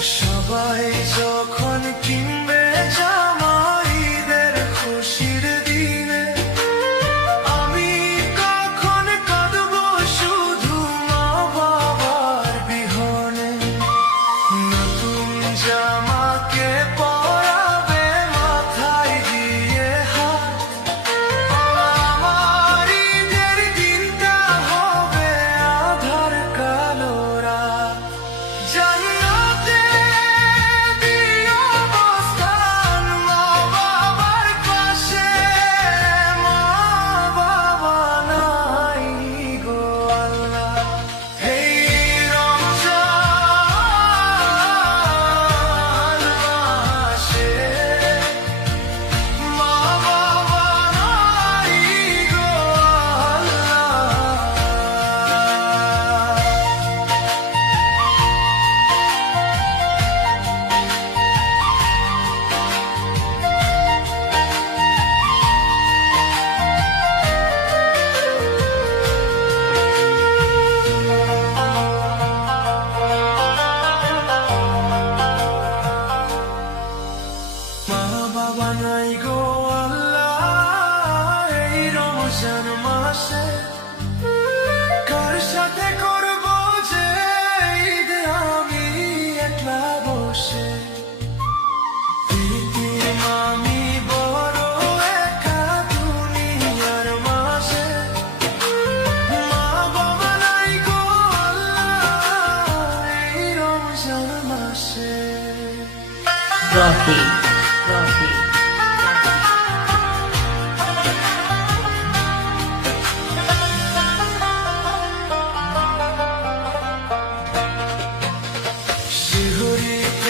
সবাই যখন কিনবে জামা ঈদের খুশির দিনে, আমি কখন কাঁদবো শুধু মা বাবার বিহনে। নতুন জামাকে পরাবে মাথায় দিয়ে হাত, আমার ঈদের দিনটা হবে আঁধার কালো রাত। জান্নাতে দিও বস্তান মা বাবার পাশে, মা বাবা নাই গো আল্লাহ। এই রমজান মাসে মা বাবা নাই গো মা বাবা নাই গো আল্লাহ। এই রমজান মাসে কার সাথে করবো যে ঈদ আমি একলা বসে। প্রীতির মামি বড় একা দুনিয়ার মাঝে, মা বাবা নাই গো আল্লাহ এই রমজান মাসে। রফি রফি শিহরিতে